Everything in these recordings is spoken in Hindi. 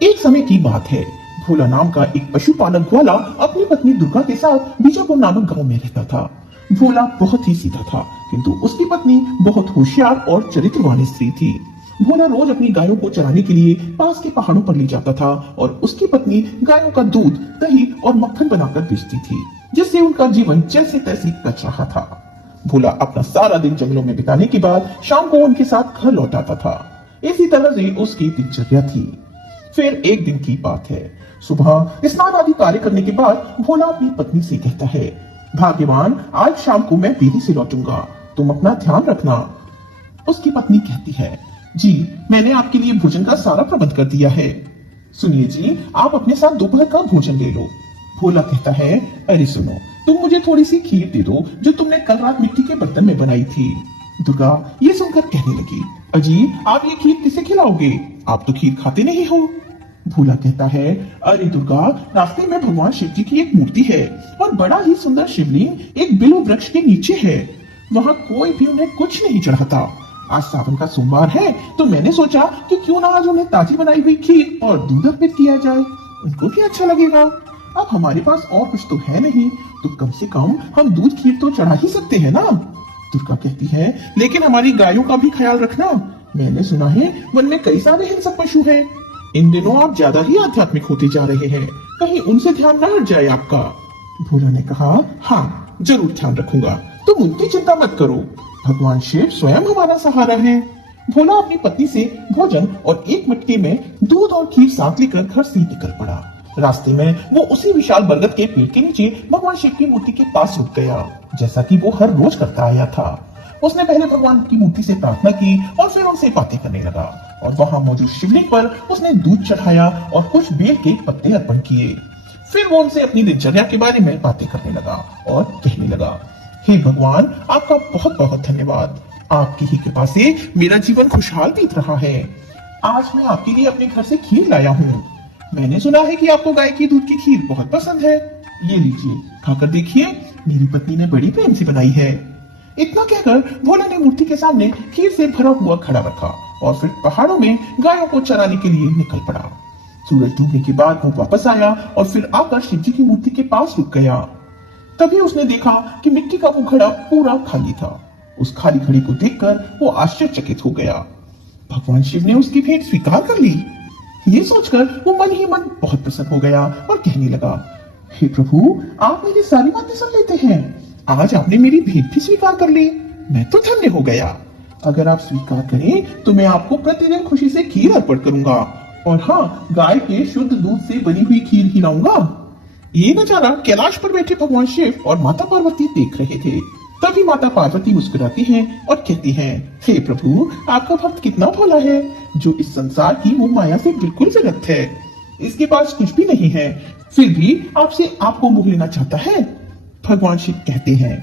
एक समय की बात है। भोला नाम का एक पशुपालक ग्वाला अपनी पत्नी दुर्गा के साथ बीजापुर नामक गांव में रहता था। भोला बहुत ही सीधा था, किंतु उसकी पत्नी बहुत होशियार और चरित्रवान स्त्री थी। भोला रोज अपनी गायों को चराने के लिए पास के पहाड़ों पर ले जाता था और उसकी पत्नी गायों का दूध, दही और मक्खन बनाकर बेचती थी, जिससे उनका जीवन जैसे तैसे कट रहा था। भोला अपना सारा दिन जंगलों में बिताने के बाद शाम को उनके साथ घर लौट आता था। इसी तरह से उसकी दिनचर्या थी। फिर एक दिन की बात है। सुबह स्नान आदि कार्य करने के बाद भोला अपनी पत्नी से कहता है, भाग्यवान, आज शाम को मैं देरी से लौटूंगा, तुम अपना ध्यान रखना। उसकी पत्नी कहती है, जी मैंने आपके लिए भोजन का सारा प्रबंध कर दिया है। सुनिए जी, आप अपने साथ दोपहर का भोजन ले लो। भोला कहता है, अरे सुनो, तुम मुझे थोड़ी सी खीर दे दो जो तुमने कल रात मिट्टी के बर्तन में बनाई थी। दुर्गा ये सुनकर कहने लगी, अजी आप ये खीर किसे खिलाओगे, आप तो खीर खाते नहीं हो। भोला कहता है, अरे दुर्गा, रास्ते में भगवान शिव जी की एक मूर्ति है और बड़ा ही सुंदर शिवलिंग एक बिल्व वृक्ष के नीचे है। वहाँ कोई भी उन्हें कुछ नहीं चढ़ाता। आज सावन का सोमवार है तो मैंने सोचा कि क्यों ना आज उन्हें ताजी बनाई हुई खीर और दूध अर्पित किया जाए, उनको भी अच्छा लगेगा। अब हमारे पास और कुछ तो है नहीं, तो कम से कम हम दूध खीर तो चढ़ा ही सकते हैं ना। दुर्गा कहती है, लेकिन हमारी गायों का भी ख्याल रखना। मैंने सुना है वन में कई सारे हिंसक पशु हैं। इन दिनों आप ज्यादा ही आध्यात्मिक होते जा रहे हैं, कहीं उनसे ध्यान न हट जाए आपका। भोला ने कहा, हाँ जरूर ध्यान रखूंगा, तुम उनकी चिंता मत करो, भगवान शिव स्वयं हमारा सहारा है। भोला अपनी पत्नी से भोजन और एक मटके में दूध और खीर साथ लेकर घर से निकल पड़ा। रास्ते में वो उसी विशाल बरगद के पेड़ के नीचे भगवान शिव की मूर्ति के पास रुक गया, जैसा कि वो हर रोज करता आया था। उसने पहले भगवान की मूर्ति से प्रार्थना की और फिर उनसे बातें करने लगा और वहां मौजूद शिवलिंग पर उसने दूध चढ़ाया और कुछ बेल के पत्ते अर्पण किए। फिर वो उनसे अपनी दिनचर्या के बारे में बातें करने लगा और कहने लगा, हे भगवान, आपका बहुत बहुत धन्यवाद, आपकी ही कृपा से मेरा जीवन खुशहाल बीत रहा है। आज मैं आपके लिए अपने घर से खीर लाया हूँ। मैंने सुना है कि आपको गाय की दूध की खीर बहुत पसंद है। ये लीजिए, खाकर देखिए, मेरी पत्नी ने बड़ी प्रेम से बनाई है। इतना कहकर भोला ने मूर्ति के सामने खीर से भरा हुआ घड़ा रखा और फिर पहाड़ों में गायों को चराने के लिए निकल पड़ा। सूरज डूबने के बाद वो वापस आया और फिर आकर शिव जी की मूर्ति के पास रुक गया। तभी उसने देखा कि मिट्टी का वो घड़ा पूरा खाली था। उस खाली घड़े को देखकर वो आश्चर्यचकित हो गया। भगवान शिव ने उसकी भेंट स्वीकार कर ली। ये सोचकर वो मन ही मन बहुत प्रसन्न हो गया और कहने लगा, हे प्रभु, आप मेरी सारी बातें सुन लेते हैं। आज आपने मेरी भेंट भी स्वीकार कर ली, मैं तो धन्य हो गया। अगर आप स्वीकार करें तो मैं आपको प्रतिदिन खुशी से खीर अर्पण करूंगा और हाँ, गाय के शुद्ध दूध से बनी हुई खीर खिलाऊंगा। ये नजारा कैलाश पर बैठे भगवान शिव और माता पार्वती देख रहे थे। तभी माता पार्वती मुस्कुराती हैं और कहती हैं, हे प्रभु, आपका भक्त कितना भोला है, जो इस संसार की मोह माया से बिल्कुल विरक्त है। इसके पास कुछ भी नहीं है, फिर भी आपसे आपको मोह लेना चाहता है। भगवान शिव कहते हैं,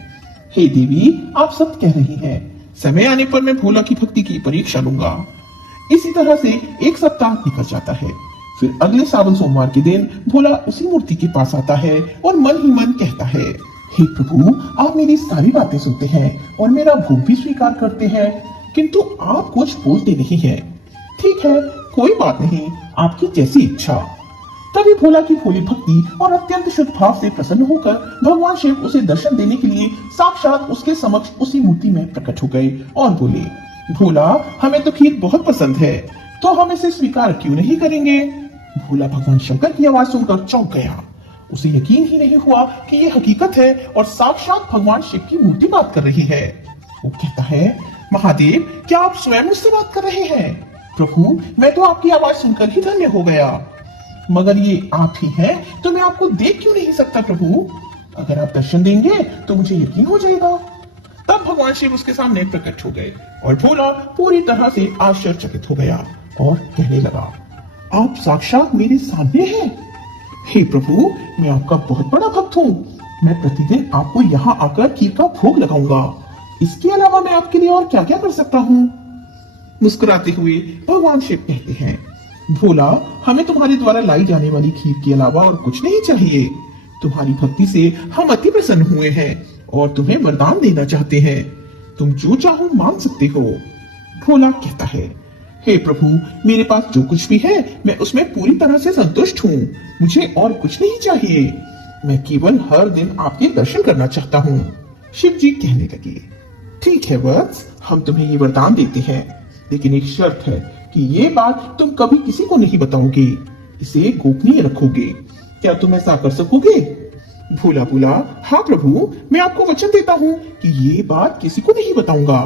हे देवी, आप सब कह रही हैं, समय आने पर मैं भोला की भक्ति की परीक्षा लूंगा। इसी तरह से एक सप्ताह निकल जाता है। फिर अगले सावन सोमवार के दिन भोला उसी मूर्ति के पास आता है और मन ही मन कहता है, हे प्रभु, आप मेरी सारी बातें सुनते हैं और मेरा भोग भी स्वीकार करते हैं, किंतु आप कुछ बोलते नहीं हैं। ठीक है, कोई बात नहीं, आपकी जैसी इच्छा। तभी भोला की भोली भक्ति और अत्यंत शुद्ध भाव से प्रसन्न होकर भगवान शिव उसे दर्शन देने के लिए साक्षात उसके समक्ष उसी मूर्ति में प्रकट हो गए और बोले, भोला, हमें तो खीर बहुत पसंद है, तो हम इसे स्वीकार क्यों नहीं करेंगे। भोला भगवान शंकर की आवाज सुनकर चौंक गया। उसे यकीन ही नहीं हुआ कि ये हकीकत है और साक्षात भगवान शिव की मूर्ति बात कर रही है। वो कहता है, महादेव, क्या आप स्वयं मुझसे बात कर रहे हैं। प्रभु, मैं तो आपकी आवाज सुनकर ही धन्य हो गया। मगर ये आप ही हैं, तो मैं आपको देख क्यों नहीं सकता प्रभु। अगर आप दर्शन देंगे तो मुझे यकीन हो जाएगा। तब भगवान शिव उसके सामने प्रकट हो गए और भोला पूरी तरह से आश्चर्यचकित हो गया और कहने लगा, आप साक्षात मेरे सामने हैं। हे प्रभु, मैं आपका बहुत बड़ा भक्त हूँ। मैं प्रतिदिन आपको यहाँ आकर खीर का भोग लगाऊंगा। इसके अलावा मैं आपके लिए और क्या क्या कर सकता हूँ। मुस्कुराते हुए भगवान शिव कहते हैं, भोला, हमें तुम्हारे द्वारा लाई जाने वाली खीर के अलावा और कुछ नहीं चाहिए। तुम्हारी भक्ति से हम अति प्रसन्न हुए हैं और तुम्हें वरदान देना चाहते हैं। तुम जो चाहो मांग सकते हो। भोला कहता है, हे प्रभु, मेरे पास जो कुछ भी है मैं उसमें पूरी तरह से संतुष्ट हूँ। मुझे और कुछ नहीं चाहिए। मैं केवल हर दिन आपके दर्शन करना चाहता हूँ। शिव जी कहने लगे, ठीक है वत्स, हम तुम्हें ये वरदान देते हैं, लेकिन एक शर्त है कि ये बात तुम कभी किसी को नहीं बताओगे, इसे गोपनीय रखोगे। क्या तुम ऐसा कर सकोगे? भोला बोला, हाँ प्रभु, मैं आपको वचन देता हूँ कि ये बात किसी को नहीं बताऊंगा।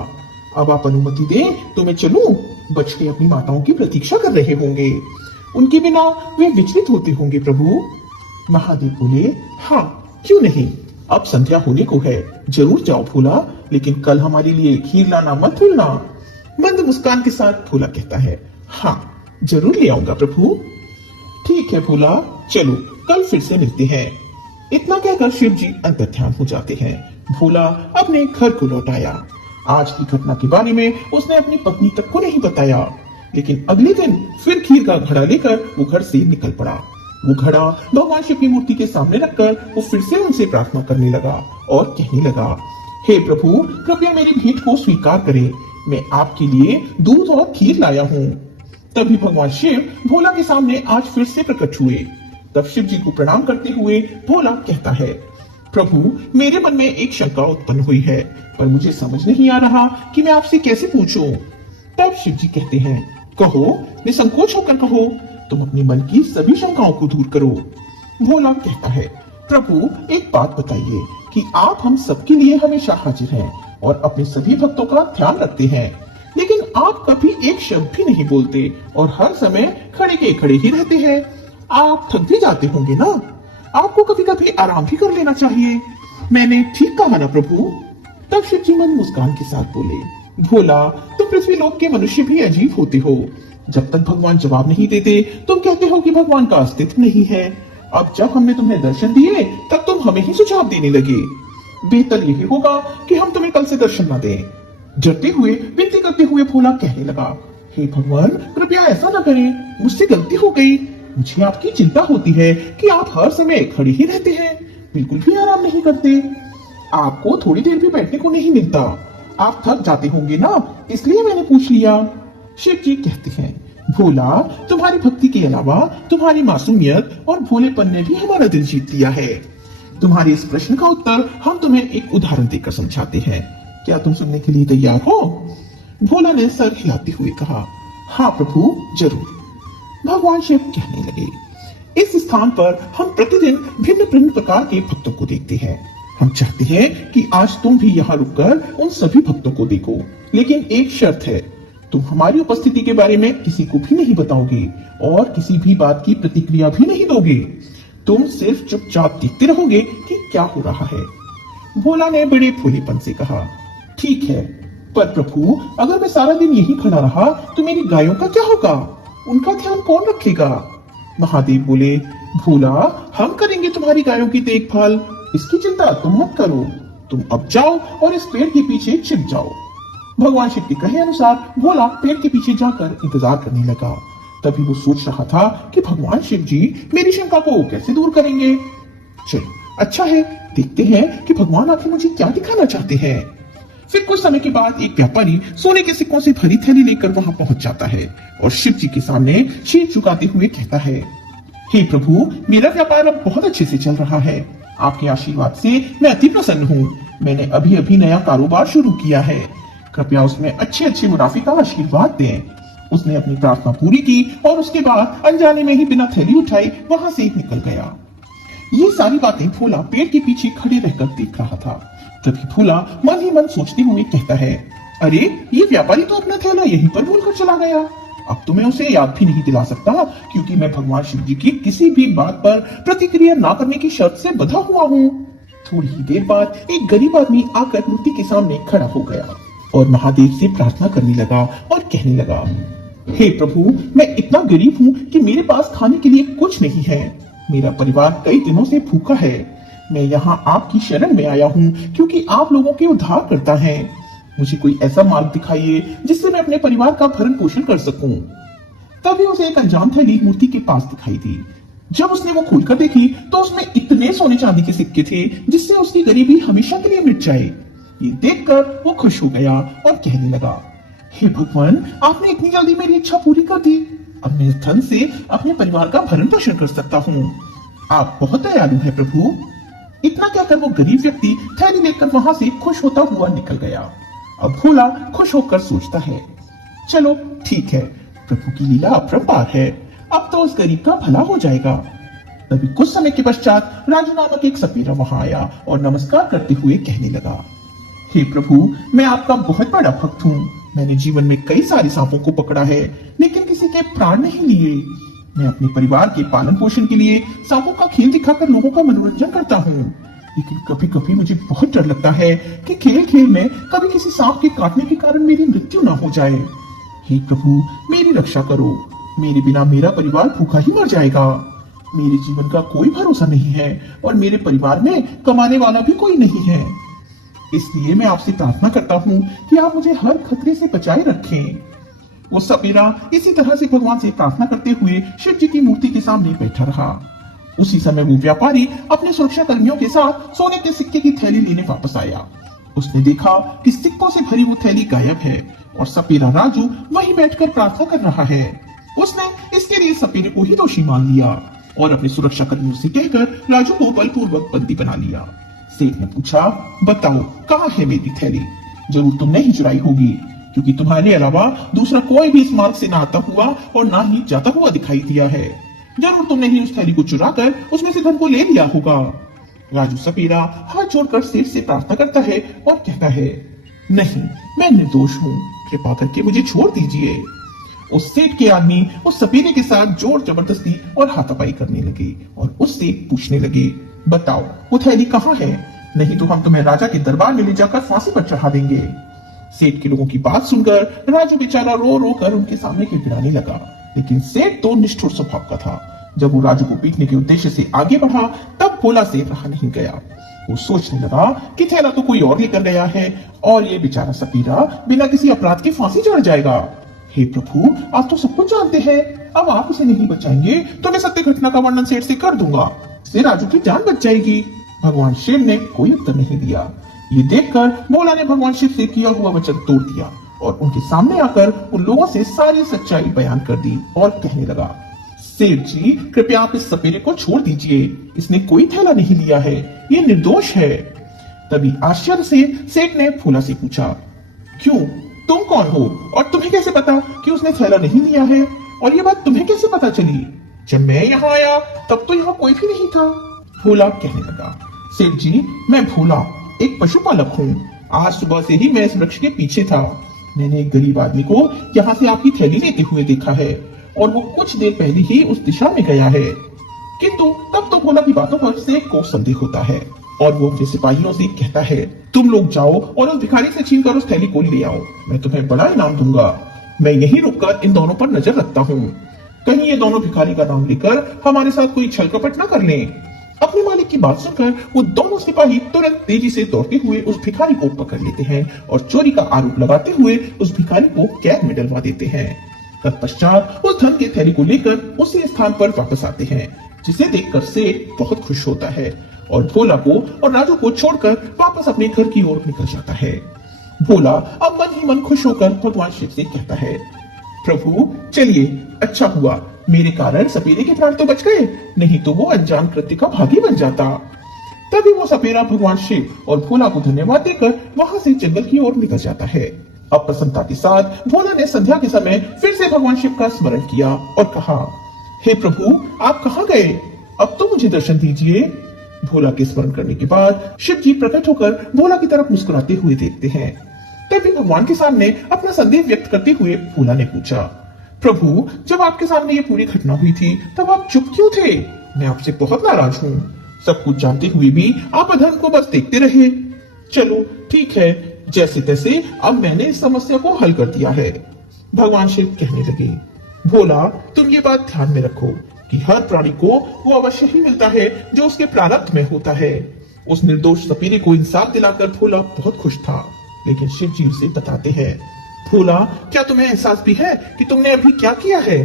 अब आप अनुमति दें तो मैं चलूं? बछड़े अपनी माताओं की प्रतीक्षा कर रहे होंगे, उनके बिना वे विचलित होते होंगे प्रभु। महादेव बोले, हाँ क्यों नहीं, अब संध्या होने को है, जरूर जाओ भोला, लेकिन कल हमारे लिए खीर लाना मत भूलना। मंद मुस्कान के साथ भोला कहता है, हाँ जरूर ले आऊंगा प्रभु। ठीक है भोला, चलो कल फिर से मिलते हैं। इतना कहकर शिव जी अंतर्ध्यान हो जाते हैं। भोला अपने घर को लौट आया। आज की घटना के बारे में उसने अपनी पत्नी तक को नहीं बताया, लेकिन अगले दिन फिर खीर का घड़ा लेकर वो घर से निकल पड़ा। वो घड़ा भगवान शिव की मूर्ति के सामने रखकर वो फिर से उनसे प्रार्थना करने लगा और कहने लगा, हे प्रभु, कृपया मेरी भेंट को स्वीकार करें, मैं आपके लिए दूध और खीर लाया हूँ। तभी भगवान शिव भोला के सामने आज फिर से प्रकट हुए। तब शिव जी को प्रणाम करते हुए भोला कहता है, प्रभु, मेरे मन में एक शंका उत्पन्न हुई है, पर मुझे समझ नहीं आ रहा कि मैं आपसे कैसे पूछूं। तब शिव जी कहते हैं, कहो, निसंकोच होकर कहो, तुम अपने मन की सभी शंकाओं को दूर करो। भोला कहता है, प्रभु एक बात बताइए कि आप हम सबके लिए हमेशा हाजिर हैं और अपने सभी भक्तों का ध्यान रखते हैं, लेकिन आप कभी एक शब्द भी नहीं बोलते और हर समय खड़े के खड़े ही रहते हैं। आप थक भी जाते होंगे ना? आपको कभी कभी आराम भी कर लेना चाहिए। मैंने ठीक कहा ना प्रभु? तब शिव जी मन मुस्कान के साथ बोले, भोला, तुम पृथ्वी लोक के मनुष्य भी अजीब होते हो। जब तक भगवान जवाब नहीं देते तुम कहते हो कि भगवान का अस्तित्व नहीं है। अब जब हमने तुम्हें दर्शन दिए तब तुम हमें ही सुझाव देने लगे। बेहतर यही होगा कि हम तुम्हें कल से दर्शन न दें। डरते हुए विनती करते हुए भोला कहने लगा, हे भगवान, कृपया ऐसा न करें, मुझसे गलती हो गई। मुझे आपकी चिंता होती है कि आप हर समय खड़े ही रहते हैं, बिल्कुल भी आराम नहीं करते। आपको थोड़ी देर भी बैठने को नहीं मिलता। आप थक जाते होंगे ना, इसलिए मैंने पूछ लिया। शिव जी कहते हैं, भोला, तुम्हारी भक्ति के अलावा तुम्हारी मासूमियत और भोलेपन ने भी हमारा दिल जीत लिया है। तुम्हारे इस प्रश्न का उत्तर हम तुम्हें एक उदाहरण देकर समझाते हैं। क्या तुम सुनने के लिए तैयार हो? भोला ने सर हिलाते हुए कहा, हाँ प्रभु, जरूर। भगवान शिव कहने लगे, इस स्थान पर हम प्रतिदिन भिन्न भिन्न प्रकार के भक्तों को देखते हैं। हम चाहते हैं कि आज तुम भी यहाँ रुककर उन सभी भक्तों को देखो, लेकिन एक शर्त है, तुम हमारी उपस्थिति के बारे में किसी को भी नहीं बताओगे और किसी भी बात की प्रतिक्रिया भी नहीं दोगे। तुम सिर्फ चुपचाप देखते रहोगे कि क्या हो रहा है। भोला ने बड़े भोलेपन से कहा, ठीक है, पर प्रभु, अगर मैं सारा दिन यहीं खड़ा रहा तो मेरी गायों का क्या होगा? उनका ध्यान कौन रखेगा? महादेव बोले, भोला, हम करेंगे तुम्हारी गायों की देखभाल, इसकी चिंता तुम मत करो। तुम अब जाओ और इस पेड़ के पीछे छिप जाओ। भगवान शिव के कहे अनुसार भोला पेड़ के पीछे जाकर इंतजार करने लगा। तभी वो सोच रहा था कि भगवान शिव जी मेरी शंका को कैसे दूर करेंगे। चलो अच्छा है, देखते हैं कि भगवान आखिर मुझे क्या दिखाना चाहते हैं। फिर कुछ समय के बाद एक व्यापारी सोने के सिक्कों से भरी थैली लेकर वहां पहुंच जाता है और शिव जी के सामने शीर झुकाते हुए कहता है, हे प्रभु, मेरा व्यापार अब बहुत अच्छे से चल रहा है। आपके आशीर्वाद से मैं अति प्रसन्न हूँ। मैंने अभी अभी नया कारोबार शुरू किया है, कृपया उसमें अच्छे अच्छे मुनाफे का आशीर्वाद दें। उसने अपनी प्रार्थना पूरी की और उसके बाद अनजाने में ही बिना थैली उठाए वहां से निकल गया। ये सारी बातें भोला पेड़ के पीछे खड़े रहकर देख रहा था। तभी भोला मन ही मन सोचते हुए कहता है, अरे ये व्यापारी तो अपना थैला यहीं पर भूलकर चला गया। अब तो मैं उसे याद भी नहीं दिला सकता, क्योंकि मैं भगवान शिव जी की किसी भी बात पर प्रतिक्रिया ना करने की शर्त से बंधा हुआ हूँ। थोड़ी ही देर बाद एक गरीब आदमी आकर मूर्ति के सामने खड़ा हो गया और महादेव से प्रार्थना करने लगा और कहने लगा, हे प्रभु, मैं इतना गरीब हूँ कि मेरे पास खाने के लिए कुछ नहीं है। मेरा परिवार कई दिनों से भूखा है। मैं यहाँ आपकी शरण में आया हूँ क्योंकि आप लोगों के उद्धार करता है। मुझे कोई ऐसा मार्ग दिखाइए जिससे मैं अपने परिवार का भरण पोषण कर सकूं। तभी उसे एक अनजान थैली मूर्ति के पास दिखाई दी। जब उसने वो खोलकर देखी तो उसमें इतने सोने चांदी के सिक्के थे जिससे उसकी गरीबी हमेशा के लिए मिट जाए। ये देखकर वो खुश हो गया और कहने लगा, हे भगवान, आपने इतनी जल्दी मेरी इच्छा पूरी कर दी। अब मैं इस धन से अपने परिवार का भरण पोषण कर सकता हूँ। आप बहुत दयालु हैं प्रभु। इतना कहकर वो गरीब व्यक्ति थैली लेकर वहां से खुश होता हुआ निकल गया। अब भोला खुश होकर सोचता है, चलो ठीक है, प्रभु की लीला अपरंपार है, अब तो उस गरीब का भला हो जाएगा। तभी कुछ समय के पश्चात राजू नामक एक सपेरा वहां आया और नमस्कार करते हुए कहने लगा, हे प्रभु, मैं आपका बहुत बड़ा भक्त हूँ। मैंने जीवन में कई सारे सांपों को पकड़ा है, लेकिन किसी के प्राण नहीं लिए। मैं अपने परिवार के पालन पोषण के लिए सांपों का खेल दिखाकर लोगों का मनोरंजन करता हूँ, लेकिन कभी कभी मुझे बहुत डर लगता है कि खेल खेल में कभी किसी सांप के काटने के कारण मेरी मृत्यु ना हो जाए। हे प्रभु, मेरी रक्षा करो। मेरे बिना मेरा परिवार भूखा ही मर जाएगा। मेरे जीवन का कोई भरोसा नहीं है और मेरे परिवार में कमाने वाला भी कोई नहीं है। इसलिए मैं आपसे प्रार्थना करता हूँ कि आप मुझे हर खतरे से बचाए रखें। वो सपेरा इसी तरह से भगवान से प्रार्थना करते हुए शिव जी की मूर्ति के सामने बैठा रहा। उसी समय वो व्यापारी अपने सुरक्षा कर्मियों के साथ सोने के सिक्के की थैली लेने वापस आया। उसने देखा कि सिक्कों से भरी वो थैली गायब है और सपेरा राजू वहीं बैठकर प्रार्थना कर रहा है। उसने इसके लिए सपेरे को ही दोषी मान लिया और अपने सुरक्षा कर्मियों से कहकर राजू को बलपूर्वक बंदी बना लिया। सेठ ने पूछा, बताओ कहाँ है मेरी थैली? जरूर तुमने ही चुराई होगी, क्योंकि तुम्हारे अलावा दूसरा कोई भी इस मार्ग से ना आता हुआ और ना ही जाता हुआ दिखाई दिया है। जरूर तुमने ही उस थैली को चुराकर उसमें से धन को ले लिया होगा। राजू सपेरा हाथ जोड़कर सेठ से प्रार्थना करता है और कहता है, नहीं, मैं निर्दोष हूँ, कृपा करके मुझे छोड़ दीजिए। उस सेठ के आदमी उस सपेरे के साथ जोर जबरदस्ती और हाथापाई करने लगे और उससे पूछने लगे, बताओ वो थैली कहाँ है? नहीं तो हम तुम्हें राजा के दरबार में ले जाकर फांसी पर चढ़ा देंगे। सेठ के लोगों की बात सुनकर राजू बेचारा रो रो कर उनके सामने गिड़गिड़ाने लगा, लेकिन सेठ तो निष्ठुर स्वभाव का था। जब वो राजू को पीटने के उद्देश्य से आगे बढ़ा, तब भोला सेठ रहा नहीं गया। वो सोचने लगा कि थैला तो कोई और लेकर गया है और ये बेचारा सपेरा बिना किसी अपराध के फांसी चढ़ जाएगा। हे प्रभु, आप तो सब कुछ जानते हैं, अब आप उसे नहीं बचाएंगे तो मैं सत्य घटना का वर्णन सेठ से कर दूंगा, इससे राजू की जान बच जाएगी। भगवान शिव ने कोई उत्तर नहीं दिया। ये देखकर भोला ने भगवान शिव से किया हुआ वचन तोड़ दिया और उनके सामने आकर उन लोगों से सारी सच्चाई बयान कर दी और कहने लगा, सेठ जी, कृपया आप इस सपेरे को छोड़ दीजिए, इसने कोई थैला नहीं लिया है, ये निर्दोष है। तभी आश्चर्य से सेठ ने भोला से पूछा, क्यों, तुम कौन हो और तुम्हें कैसे पता कि उसने थैला नहीं लिया है, और ये बात तुम्हें कैसे पता चली? जब मैं यहाँ आया तब तो यहाँ कोई भी नहीं था। भोला कहने लगा, सेठ जी, मैं भोला एक पशुपालक हूँ। आज सुबह से ही मैं इस वृक्ष के पीछे था। मैंने एक गरीब आदमी को यहाँ से आपकी थैली लेते हुए देखा है और वो कुछ देर पहले ही उस दिशा में गया है। किंतु तब तो भोला की बातों पर सेठ को संदेह होता है और वो अपने सिपाहियों से कहता है, तुम लोग जाओ और उस भिखारी से छीन कर उस थैली को ले आओ, मैं तुम्हें बड़ा इनाम दूंगा। मैं यहीं रुककर इन दोनों पर नजर रखता हूँ, कहीं ये दोनों भिखारी का नाम लेकर हमारे साथ कोई छल कपट न कर लें। अपने मालिक की बात सुनकर वो दोनों सिपाही तुरंत तेजी से दौड़ते हुए उस भिखारी को पकड़ लेते हैं और चोरी का आरोप लगाते हुए उस भिखारी को कैद में डलवा देते हैं। तत्पश्चात उस धन की थैली को लेकर उसी स्थान पर वापस आते हैं, जिसे देखकर सेठ बहुत खुश होता है और भोला को और राजू को छोड़कर वापस अपने घर की ओर निकल जाता है। भोला अब मन ही मन खुश होकर भगवान शिव से कहता है, प्रभु चलिए, अच्छा हुआ, मेरे कारण सपेरे के प्राण तो बच गए, नहीं तो वो अनजान कृत्य का भागी बन जाता। तभी वो सपेरा भगवान शिव और भोला को धन्यवाद देकर वहां से जंगल की ओर निकल जाता है। अब प्रसन्नता के साथ भोला ने संध्या के समय फिर से भगवान शिव का स्मरण किया और कहा, हे प्रभु, आप कहाँ गए? अब तो मुझे दर्शन दीजिए। भोला के स्मरण करने के बाद शिव जी प्रकट होकर भोला की तरफ मुस्कुराते हुए देखते हैं। तभी भगवान के सामने अपना संदेह व्यक्त करते हुए भोला ने पूछा, प्रभु, जब आपके सामने ये पूरी घटना हुई थी तब आप चुप क्यों थे? मैं आपसे बहुत नाराज हूँ। सब कुछ जानते हुए भी आप अधर्म को बस देखते रहे। चलो ठीक है, जैसे तैसे अब मैंने इस समस्या को हल कर दिया है। भगवान शिव कहने लगे, भोला, तुम ये बात ध्यान में रखो कि हर प्राणी को वो अवश्य ही मिलता है जो उसके प्रारब्ध में होता है। उस निर्दोष सपेरे को इंसाफ दिलाकर भोला बहुत खुश था, लेकिन शिव जी उसे बताते हैं, भोला, क्या तुम्हें एहसास भी है कि तुमने अभी क्या किया है?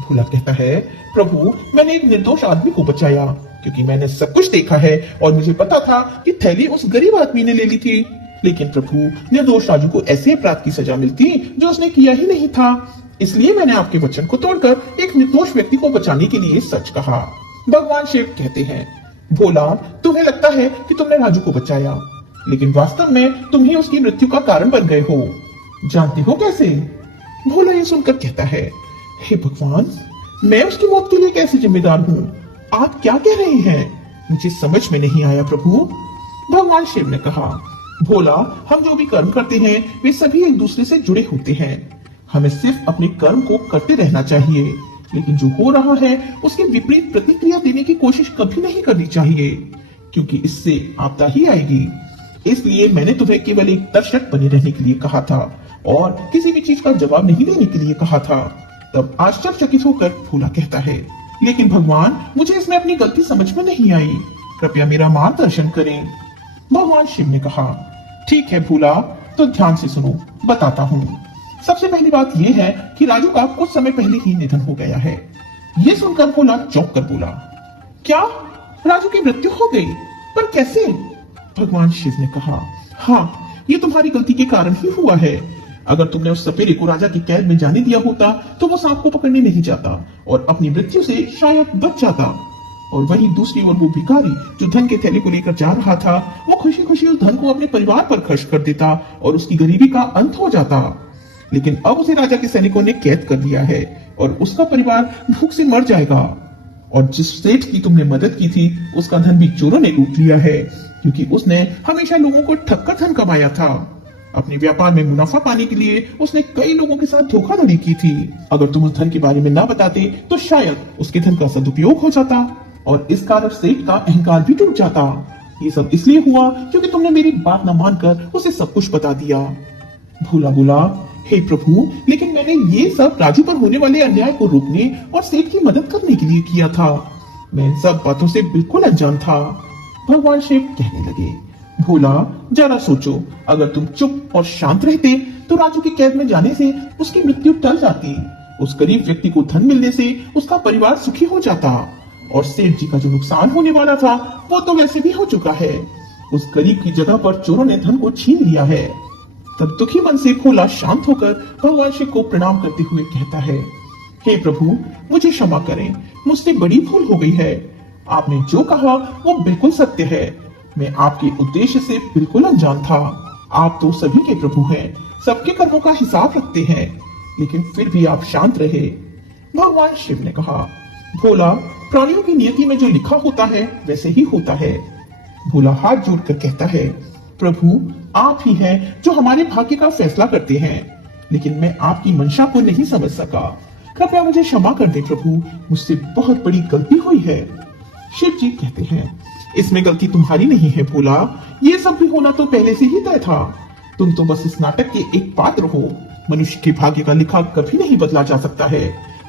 भोला कहता है, प्रभु, मैंने एक निर्दोष आदमी को बचाया, क्योंकि मैंने सब कुछ देखा है और मुझे पता था कि थैली उस गरीब आदमी ने ले ली थी। लेकिन प्रभु, निर्दोष राजू को ऐसे अपराध की सजा मिलती जो उसने किया ही नहीं था। इसलिए मैंने आपके वचन को तोड़कर एक निर्दोष व्यक्ति को बचाने के लिए सच कहा। भगवान शिव कहते हैं, भोला, तुम्हें लगता है कि तुमने राजू को बचाया, लेकिन वास्तव में तुम ही उसकी मृत्यु का कारण बन गए हो। जानते हो कैसे? भोला ये सुनकर कहता है, हे भगवान, मैं उसकी मौत के लिए कैसे जिम्मेदार हूँ? आप क्या कह रहे हैं? मुझे समझ में नहीं आया प्रभु। भगवान शिव ने कहा, भोला, हम जो भी कर्म करते हैं वे सभी एक दूसरे से जुड़े होते हैं। हमें सिर्फ अपने कर्म को करते रहना चाहिए, लेकिन जो हो रहा है उसके विपरीत प्रतिक्रिया देने की कोशिश कभी नहीं करनी चाहिए, क्योंकि इससे आपदा ही आएगी। इसलिए मैंने तुम्हें केवल एक दर्शक बने रहने के लिए कहा था और किसी भी चीज का जवाब नहीं देने के लिए कहा था। तब आश्चर्यचकित होकर भोला कहता है, लेकिन भगवान, मुझे इसमें अपनी गलती समझ में नहीं आई, कृपया मेरा मार्गदर्शन करें। भगवान शिव ने कहा, ठीक है भोला, तो ध्यान से सुनो, बताता हूँ। सबसे पहली बात यह है कि राजू का कुछ समय पहले ही निधन हो गया है। यह सुनकर भोला चौंक कर बोला, क्या राजू की मृत्यु हो गई? पर कैसे? भगवान शिव ने कहा, हाँ, ये तुम्हारी गलती के कारण ही हुआ है। अगर तुमने उस सपेरे को राजा की कैद में जाने दिया होता तो वो सांप को पकड़ने नहीं जाता और अपनी मृत्यु से शायद बच जाता। और वही दूसरी ओर वो भिखारी जो धन के थैले को लेकर जा रहा था, वो खुशी खुशी उस धन को अपने परिवार पर खर्च कर देता और उसकी गरीबी का अंत हो जाता। लेकिन अब उसे राजा के सैनिकों ने कैद कर दिया है और उसका परिवार भूख से मर जाएगा। और जिस सेठ की तुमने मदद की थी उसका धन भी चोरों ने लूट लिया है, क्योंकि उसने हमेशा लोगों को ठगकर धन कमाया था। अपने व्यापार में मुनाफा पाने के लिए उसने कई लोगों के साथ धोखाधड़ी की थी। अगर तुम उस धन के बारे में ना बताते तो शायद उसके धन का सदुपयोग हो जाता और इस कारण सेठ का अहंकार भी टूट जाता। ये सब इसलिए हुआ क्योंकि तुमने मेरी बात न मानकर उसे सब कुछ बता दिया। भोला बोला, हे प्रभु, लेकिन मैंने ये सब राजू पर होने वाले अन्याय को रोकने और सेठ की मदद करने के लिए किया था। मैं इन सब बातों से बिल्कुल अनजान था। भगवान शिव कहने लगे, भोला, जरा सोचो, अगर तुम चुप और शांत रहते तो राजू की कैद में जाने से उसकी मृत्यु टल जाती। उस गरीब व्यक्ति को धन मिलने से उसका परिवार सुखी हो जाता और सेठ जी का जो नुकसान होने वाला था वो तो वैसे भी हो चुका है। उस गरीब की जगह पर चोरों ने धन को छीन लिया है। तब दुखी मन से भोला शांत होकर भगवान शिव को प्रणाम करते हुए कहता है, हे प्रभु, मुझे क्षमा करें, मुझसे बड़ी भूल हो गई है। आपने जो कहा वो बिल्कुल सत्य है। मैं आपके उद्देश्य से बिल्कुल अनजान था। आप तो सभी के प्रभु हैं, सबके कर्मों का हिसाब रखते हैं, लेकिन फिर भी आप शांत रहे। भगवान शिव ने कहा, भोला, प्राणियों की नियति में जो लिखा होता है वैसे ही होता है। भोला हाथ जोड़कर कहता है, प्रभु, आप ही हैं जो हमारे भाग्य का फैसला करते हैं, लेकिन मैं आपकी मंशा को नहीं समझ सका। कृपया मुझे क्षमा कर दे प्रभु, मुझसे बहुत बड़ी गलती हुई है। शिव जी कहते हैं, इसमें गलती तुम्हारी नहीं है भोला, ये सब भी होना तो पहले से ही तय था। तुम तो बस इस नाटक के एक पात्र हो। मनुष्य के भाग्य का लिखा कभी नहीं बदला जा सकता है।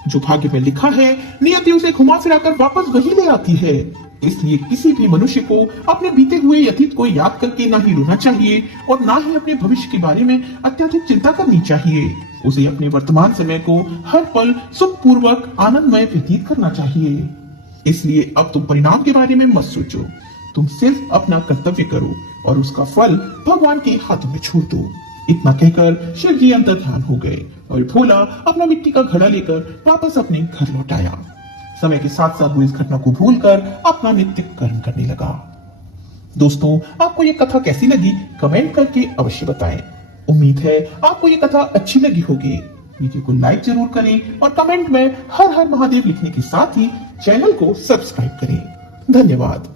जो भाग्य में लिखा है नियति उसे घुमा फिराकर वापस वही ले आती है। इसलिए किसी भी मनुष्य को अपने बीते हुए अतीत को याद करके ना ही रोना चाहिए और ना ही अपने भविष्य के बारे में अत्यधिक चिंता करनी चाहिए। उसे अपने वर्तमान समय को हर पल सुखपूर्वक आनंदमय व्यतीत करना चाहिए। इसलिए अब तुम परिणाम के बारे में मत सोचो, तुम सिर्फ अपना कर्तव्य करो और उसका फल भगवान के हाथों में छोड़ दो। इतना कहकर शिव जी अंतर ध्यान हो गए और भोला अपना मिट्टी का घड़ा लेकर वापस अपने घर लौट आया। समय के साथ साथ वो इस घटना को भूलकर अपना नित्य कर्म करने लगा। दोस्तों, आपको ये कथा कैसी लगी कमेंट करके अवश्य बताएं। उम्मीद है आपको ये कथा अच्छी लगी होगी। वीडियो को लाइक जरूर करें और कमेंट में हर हर महादेव लिखने के साथ ही चैनल को सब्सक्राइब करें। धन्यवाद।